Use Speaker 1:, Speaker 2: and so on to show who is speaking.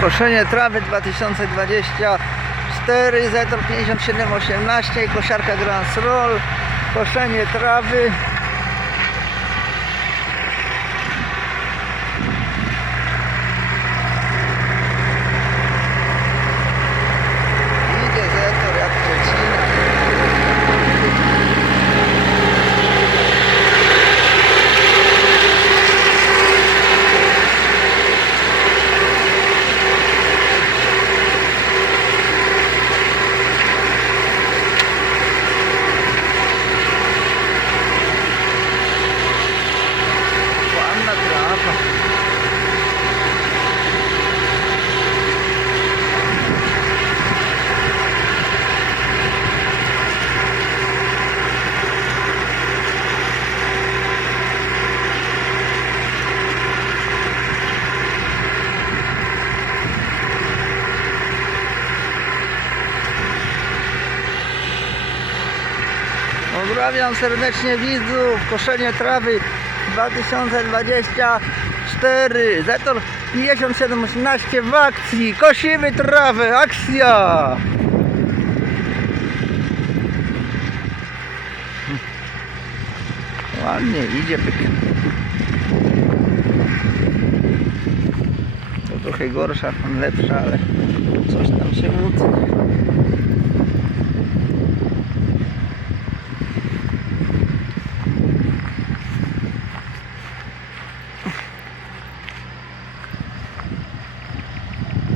Speaker 1: Koszenie trawy 2024 Zetor 5718 kosiarka Grand Roll koszenie trawy Pozdrawiam serdecznie widzów. Koszenie trawy 2024. Zetor 5718 w akcji. Kosimy trawę. Akcja! Ładnie idzie pyk. To trochę gorsza, pan lepsza, ale coś tam się mówi.